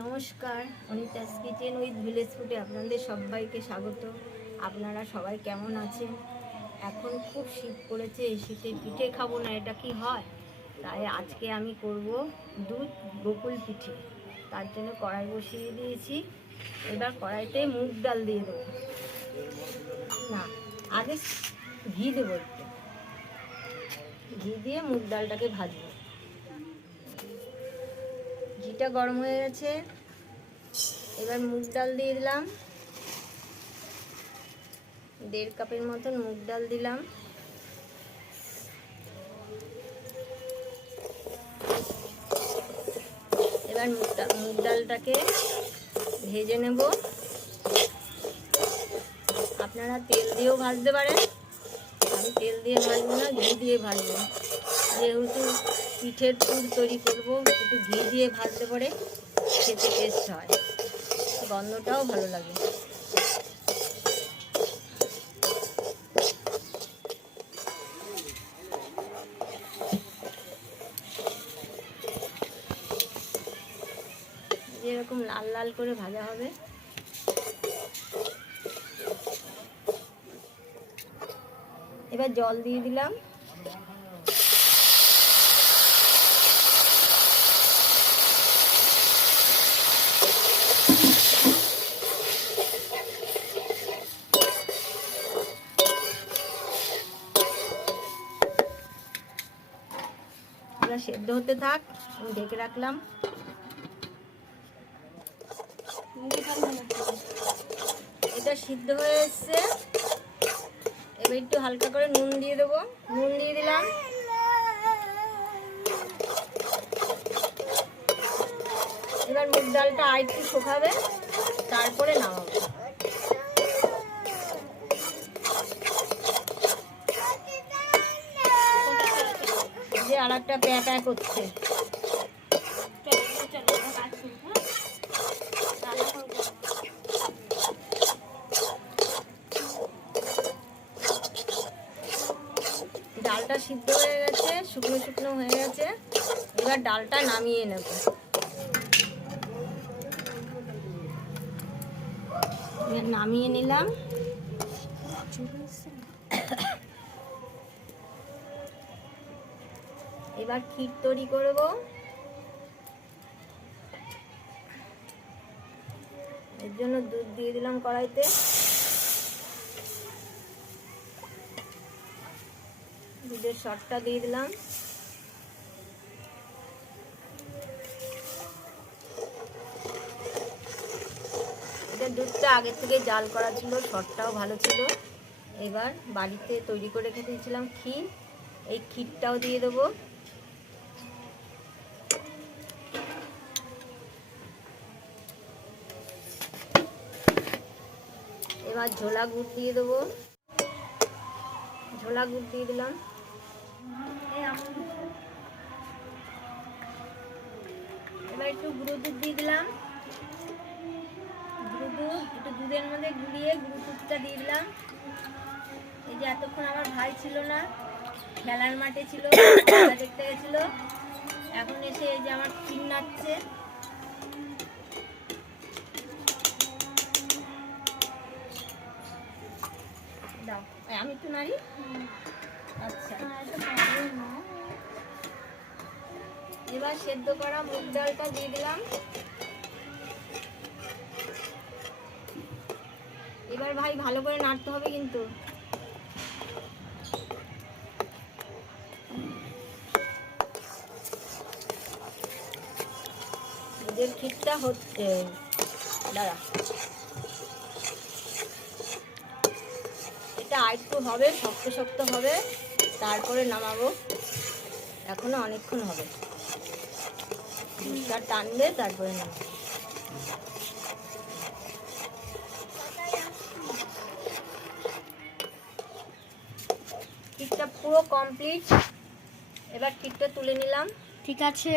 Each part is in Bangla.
নমস্কার অনিতাস কিচেন উইথ ভিলেজ ফুডে আপনাদের সবাইকে স্বাগত। আপনারা সবাই কেমন আছেন? এখন খুব শীত পড়েছে, এই শীতে পিঠে খাব না, এটা কি হয়? তাই আজকে আমি করব দুধ বকুল পিঠে। তার জন্য কড়াই বসিয়ে দিয়েছি। এবার কড়াইতে মুগ ডাল দিয়ে দেবো। না, আগে ঘি দেবো একটু। ঘি দিয়ে মুগ ডালটাকে ভাজবো। ঘিটা গরম হয়ে গেছে। এবার মুগ ডাল দিয়ে দিলাম। দেড় কাপের মতন মুগ ডাল দিলাম। এবার মুগ ডালটাকে ভেজে নেব। আপনারা তেল দিয়েও ভাজতে পারেন। আমি তেল দিয়ে ভাজবো না, ঘি দিয়ে ভাজবো। যেহেতু পিঠের পুর তৈরি করব, একটু ঘি দিয়ে ভাজতে পরে খেতে টেস্ট হয়। গন্ধটাও ভালো লাগে। যেরকম লাল লাল করে ভাজা হবে। এবার জল দিয়ে দিলাম এবার সেদ্ধ হতে থাক, আমি ঢেকে রাখলাম। এটা সিদ্ধ হয়ে এসছে। এবার একটু হালকা করে নুন দিয়ে দেবো। নুন দিয়ে দিলাম। এবার মুগ ডালটা আর একটু শুকাবে, তারপরে নামাবো যে আর একটা প্যাঁকা করছে ডালটা সিদ্ধ হয়ে গেছে, শুকনো শুকনো হয়ে গেছে। এবার ডালটা নামিয়ে নেব। নামিয়ে নিলাম। এবার ক্ষীর তৈরি করব। এর জন্য দুধ দিয়ে দিলাম কড়াইতে। দুধের শটটা দিয়ে দিলাম। দুধটা আগে থেকে জাল করা ছিল, শটটাও ভালো ছিল। এবার বাড়িতে তৈরি করে খেতেছিলাম ক্ষীর। এই ক্ষীরটাও দিয়ে দেবো। এবার ঝোলা গুড় দিয়ে দেবো। ঝোলা গুড় দিয়ে দিলাম। এবার একটু গুঁড়ো দুধ দিয়ে দিলাম। গুঁড়ো দুধ, একটু দুধের মধ্যে গুলিয়ে গুঁড়ো দুধটা দিয়ে দিলাম। এই যে এতক্ষণ আমার ভাই ছিল না, খেলার মাঠে ছিল দেখতে গেছিল। এখন এসে এই যে আমার ক্ষীর নাচছে। আমি একটু নাড়ি আচ্ছা। এবার সেদ্ধ করা মুগ ডালটা দিয়ে দিলাম। এবার ভাই ভালো করে নাড়তে হবে কিন্তু। দুধের হচ্ছে দাঁড়া। এটা আরেকটু হবে শক্ত শক্ত হবে তারপরে নামাবো। এখনও অনেকক্ষণ হবে। দুধটা টানবে তারপরে নামাবো। টিকটা পুরো কমপ্লিট। এবার টিকটা তুলে নিলাম। ঠিক আছে।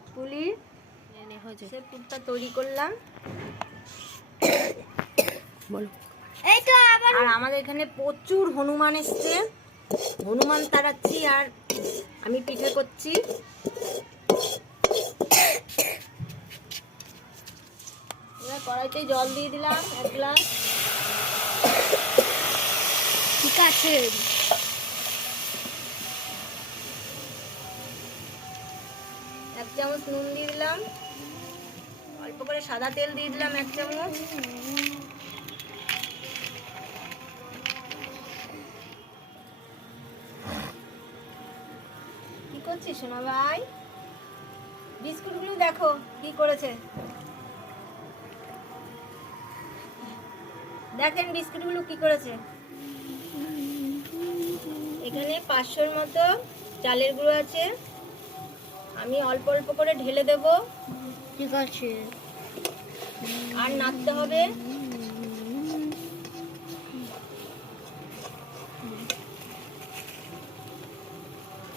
দুধ পুলি সে তৈরি করলাম। আর আমাদের এখানে প্রচুর হনুমান এসছে। হনুমান তাড়াচ্ছি আর আমি পিঠে করছি। এবার কড়াইতে জল দিয়ে দিলাম এক গ্লাস। ঠিক আছে। চামচ নুন দিয়ে দিলাম। অল্প করে সাদা তেল দিয়ে দিলাম এক চামচ। কি করছিস সোনা ভাই? বিস্কুটগুলো দেখো কি করেছে। দেখেন বিস্কুটগুলো কি করেছে। এখানে পাঁচশোর মতো চালের গুঁড়ো আছে। আমি অল্প অল্প করে ঢেলে দেব। ঠিক আছে। আর নাড়তে হবে।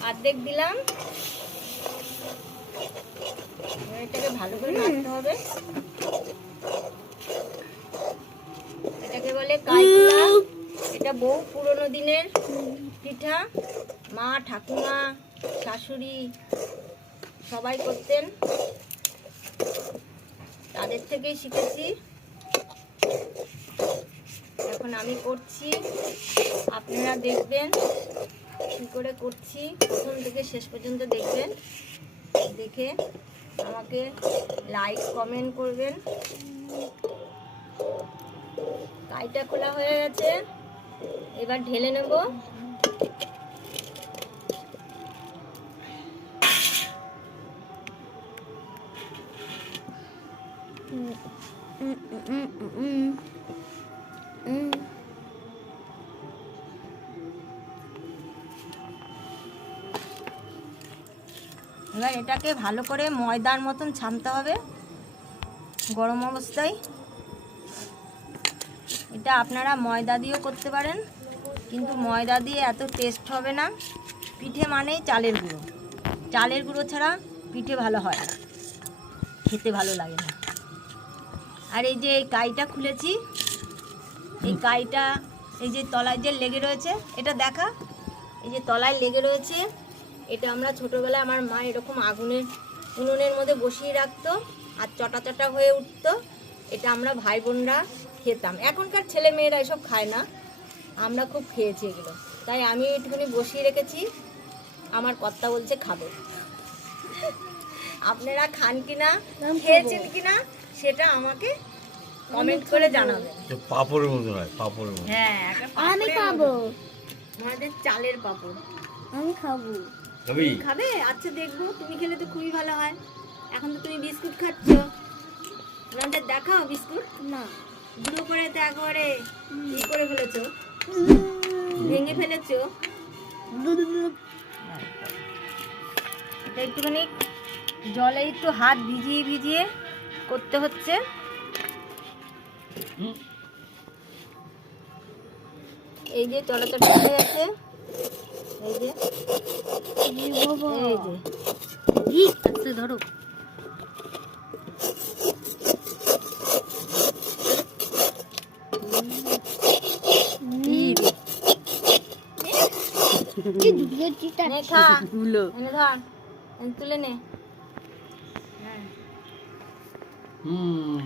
অর্ধেক দিলাম। এটাকে ভালো করে নাড়তে হবে। এটাকে বলে কাইকুলা। এটা বহু পুরনো দিনের পিঠা। মা ঠাকুমা শাশুড়ি সবাই করতেন। তাদের থেকেই শিখেছি। এখন আমি করছি। আপনারা দেখবেন কী করে করছি। প্রথম থেকে শেষ পর্যন্ত দেখবেন। দেখে আমাকে লাইক কমেন্ট করবেন। কাইটা খোলা হয়ে গেছে। এবার ঢেলে নেব। এবার এটাকে ভালো করে ময়দার মতন ছামতে হবে, গরম অবস্থায়। এটা আপনারা ময়দা দিয়েও করতে পারেন, কিন্তু ময়দা দিয়ে এত টেস্ট হবে না। পিঠে মানেই চালের গুঁড়ো। চালের গুঁড়ো ছাড়া পিঠে ভালো হয় না। খেতে ভালো লাগে না। আর এই যে এই কাইটা খুলেছি, এই কাইটা, এই যে তলায় যে লেগে রয়েছে, এটা দেখা? এই যে তলায় লেগে রয়েছে এটা আমরা ছোটোবেলায় আমার মা এরকম আগুনের উনুনের মধ্যে বসিয়ে রাখতো আর চটা চটা হয়ে উঠতো। এটা আমরা ভাই বোনরা খেতাম। এখনকার ছেলে মেয়েরা এসব খায় না। আমরা খুব খেয়েছি এগুলো। তাই আমি একটুখানি বসিয়ে রেখেছি। আমার কর্তা বলছে খাব। আপনারা খান কিনা খেয়েছেন কিনা সেটা আমাকে কমেন্ট করে জানাবেন পাপড়ের মতো নয় পাপড়ের মতো। হ্যাঁ আমি খাব। আমাদের চালের পাপড়। আমি খাব। তুমি খাবে? আচ্ছা দেখব। তুমি খেলে তো খুবই ভালো হয়। এখন তো তুমি বিস্কুট খাচ্ছ। ওনাদের দেখাও বিস্কুট। না, গুঁড়ো করে তো একবারে ই করে ফেলেছো। ভেঙে ফেলেছো। একটুখানি জলে একটু হাত ভিজিয়ে ভিজিয়ে করতে হচ্ছে। এই যে চলাচল হয়ে গেছে এই যে। এই যে ঠিক আছে ধরো। নে খা। এনে ধর। এনে তুলে নে। হ্যাঁ হুম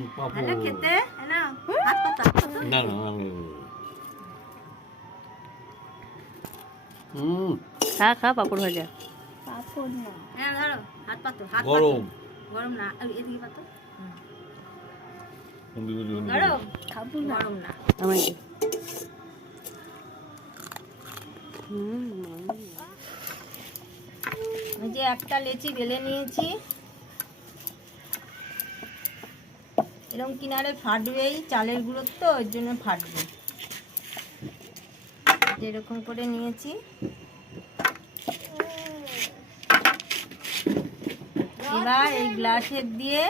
খেতে। না না। হুম। খা খা পাপড় ভাজা। পাপড় না। হ্যাঁ ধরো হাত পাতো হাত গরম। গরম না এদিকে পাতো। হুন্ডি হুন্ডি হুন্ডি ধরো। খাব গরম না। আমায় ওই যে একটা লেচি বেলে নিয়েছি। এরকম কিনারে ফাটবেই চালের গুঁড়ো তো ওর জন্য ফাটবে। যেরকম করে নিয়েছি। এবার এই গ্লাসের দিয়ে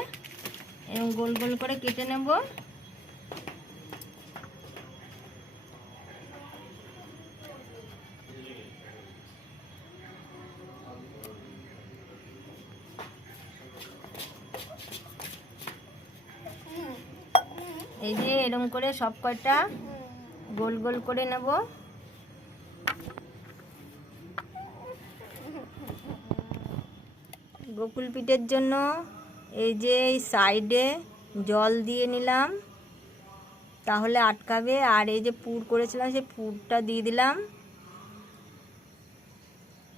এরকম গোল গোল করে কেটে নেব। এই যে এরকম করে সব কয়টা গোল গোল করে নেব। গোকুল পিঠের জন্য এই যে এই সাইডে জল দিয়ে নিলাম। তাহলে আটকাবে। আর এই যে পুর করেছিলাম, সেই পুরটা দিয়ে দিলাম।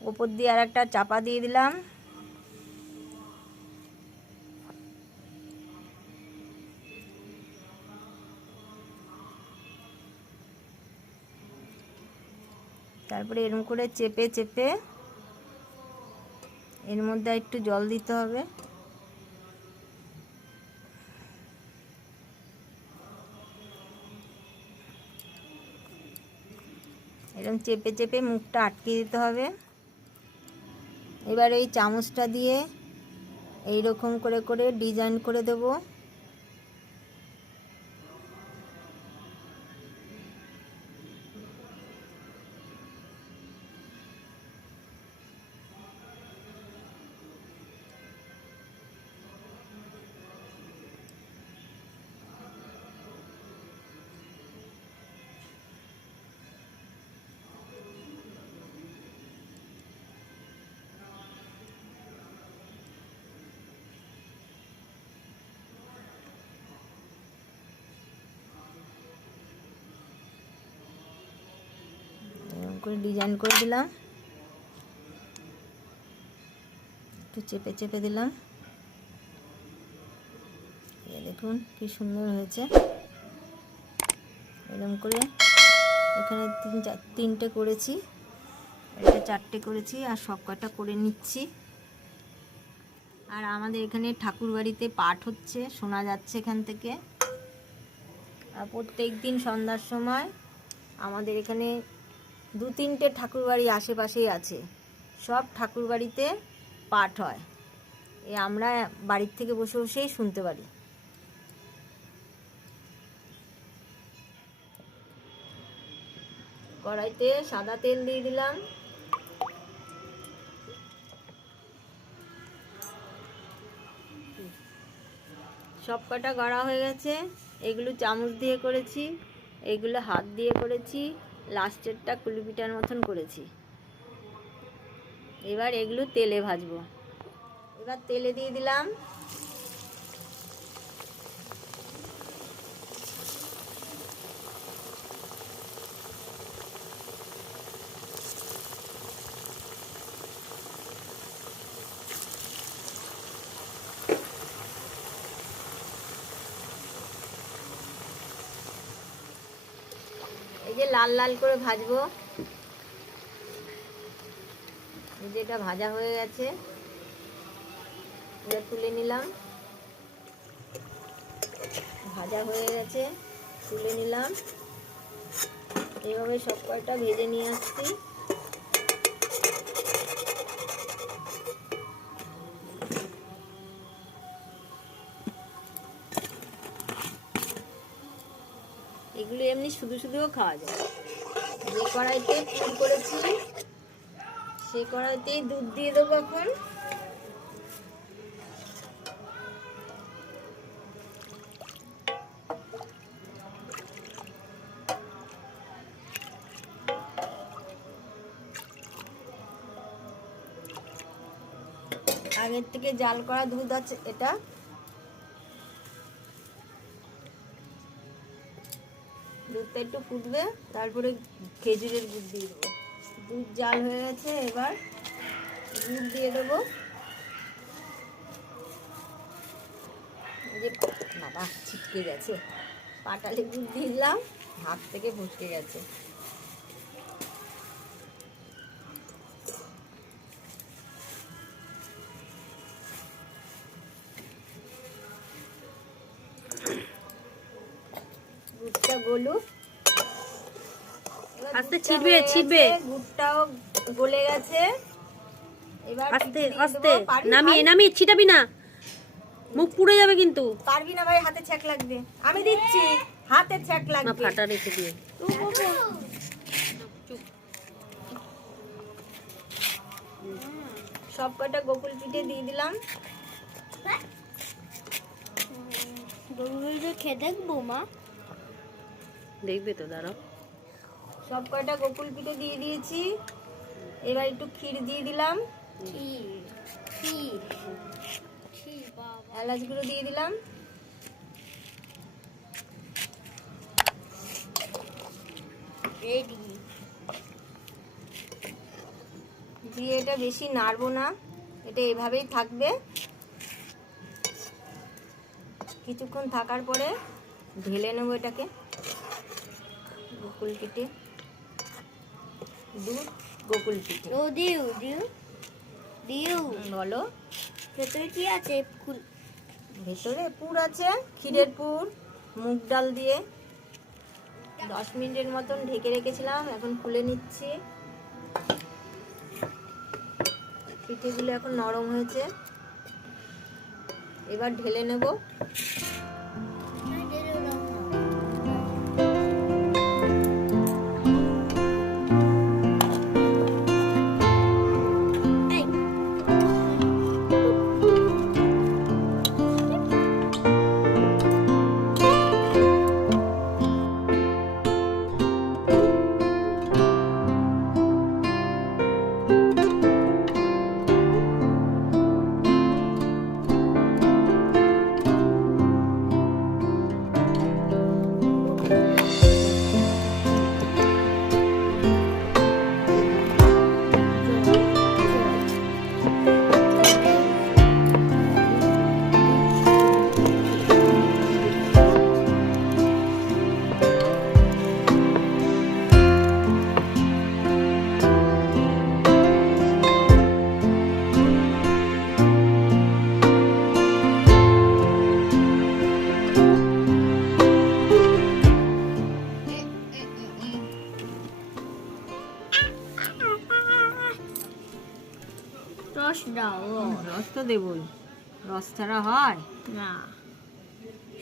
ওপর দিয়ে আর একটা চাপা দিয়ে দিলাম। তারপরে এরকম করে চেপে চেপে এর মধ্যে একটু জল দিতে হবে। এরকম চেপে চেপে মুখটা আটকে দিতে হবে। এবার এই চামচটা দিয়ে এই রকম করে করে ডিজাইন করে দেব। করে ডিজাইন করে দিলাম। একটু চেপে চেপে দিলাম। দেখুন কি সুন্দর হয়েছে। এরকম করে এখানে তিন চার তিনটে করেছি। এটা চারটে করেছি আর সব কটা করে নিচ্ছি। আর আমাদের এখানে ঠাকুর বাড়িতে পাঠ হচ্ছে, শোনা যাচ্ছে এখান থেকে। আর প্রত্যেক দিন সন্ধ্যার সময় আমাদের এখানে দু তিনটে ঠাকুর বাড়ি আশেপাশেই আছে। সব ঠাকুর বাড়িতে পাঠ হয়। এ আমরা বাড়ির থেকে বসে বসেই শুনতে পারি। কড়াইতে সাদা তেল দিয়ে দিলাম। সব কটা গড়া হয়ে গেছে। এগুলো চামচ দিয়ে করেছি, এগুলো হাত দিয়ে করেছি। লাস্টেরটা কুলিপিটার মতন করেছি। এবার এগুলো তেলে ভাজবো। এবার তেলে দিয়ে দিলাম যে লাল লাল করে ভাজবো। এই যে এটা ভাজা হয়ে গেছে। এটা তুলে নিলাম। ভাজা হয়ে গেছে, তুলে নিলাম। এইভাবে সব কয়টা ভেজে নিয়ে আসছি। এমনি শুধু শুধুও খাওয়া যায়। যে কড়াইতে ফুল করেছি, সেই কড়াইতেই দুধ দিয়ে দেবো এখন। আগের থেকে জাল করা দুধ আছে, এটা দুধটা একটু ফুটবে, তারপরে খেজুরের দুধ দিয়ে দেবো। দুধ জাল হয়ে গেছে, এবার দুধ দিয়ে দেবো। যে বাবা, ছিটকে গেছে। পাটালে দিয়ে দিলাম, হাত থেকে ফুটকে গেছে। ছিটবে, ছিটবে। গেছে, গলে গেছে। এবার আস্তে আস্তে। নামিয়ে নামিয়ে ছিটাবি না। মুখ পুড়ে যাবে কিন্তু। পারবি না ভাই হাতে ছ্যাক লাগবে। আমি দিচ্ছি হাতে ছ্যাক না ফাটা রেখে দিয়ে সব কটা গোকুল পিঠে দিয়ে দিলাম। গরুগুলো খেয়ে দেখব মা দেখবে তো দাঁড়াও। সব কয়টা গোকুল পিঠে দিয়ে দিয়েছি। এবার একটু ক্ষীর দিয়ে দিলাম। ক্ষীর ক্ষীর ক্ষীর বাবা এলাচ গুঁড়ো দিয়ে দিলাম। দিয়ে এটা বেশি নাড়বো না। এটা এভাবেই থাকবে। কিছুক্ষণ থাকার পরে ঢেলে নেব এটাকে। গোকুল পিঠে। দুধ গোকুল পিঠে। ও দিউ দিউ দিউ। বলো। ভেতরে কি আছে? ফুল। ভেতরে পুর আছে ক্ষীরের পুর মুগ ডাল দিয়ে। দশ মিনিটের মতন ঢেকে রেখেছিলাম এখন খুলে নিচ্ছি। পিঠেগুলো এখন নরম হয়েছে। এবার ঢেলে নেব। রস দাও রস তো দেবই। রস ছাড়া হয়? না।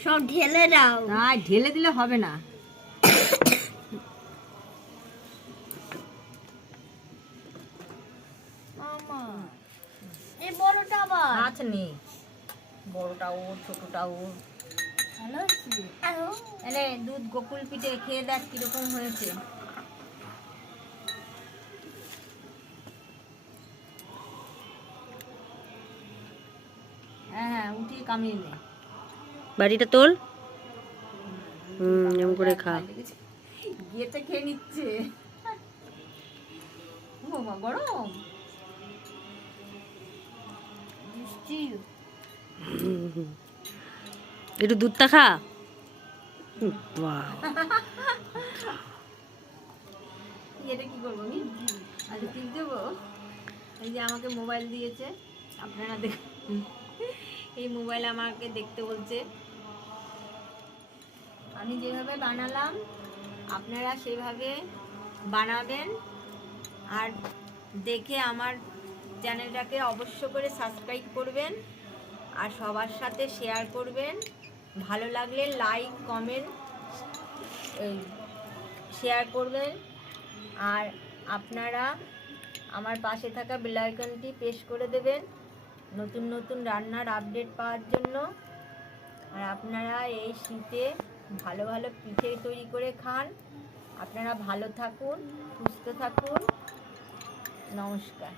সব ঢেলে দাও। না ঢেলে দিলে হবে না। এই বড়টা আবার। আচ্ছা নেই বড়টা ওর ছোটটা ওর। ভালো এনে দুধ গোকুল পিঠে খেয়ে দেখ কীরকম হয়েছে। কামিয়ে নে বাড়িটা তোল হুম এমন করে খা। গিয়েতে খেয়ে নিচ্ছে। বাবা, গরম। একটু দুধটা খা। এটা কি করব আমি? ঠিক দেবো। এই যে আমাকে মোবাইল দিয়েছে। আপনারা দেখ এই মোবাইল আমাকে দেখতে বলছে। আমি যেভাবে বানালাম, আপনারা সেভাবে বানাবেন। আর দেখে আমার চ্যানেলটাকে অবশ্য করে সাবস্ক্রাইব করবেন আর সবার সাথে শেয়ার করবেন। ভালো লাগলে লাইক কমেন্ট শেয়ার করবেন। আর আপনারা আমার পাশে থাকা বেল আইকনটি প্রেস করে দেবেন। নতুন নতুন রান্নার আপডেট পাওয়ার জন্য আর আপনারা এই শীতে ভালো ভালো পিঠে তৈরি করে খান। আপনারা ভালো থাকুন, সুস্থ থাকুন। নমস্কার।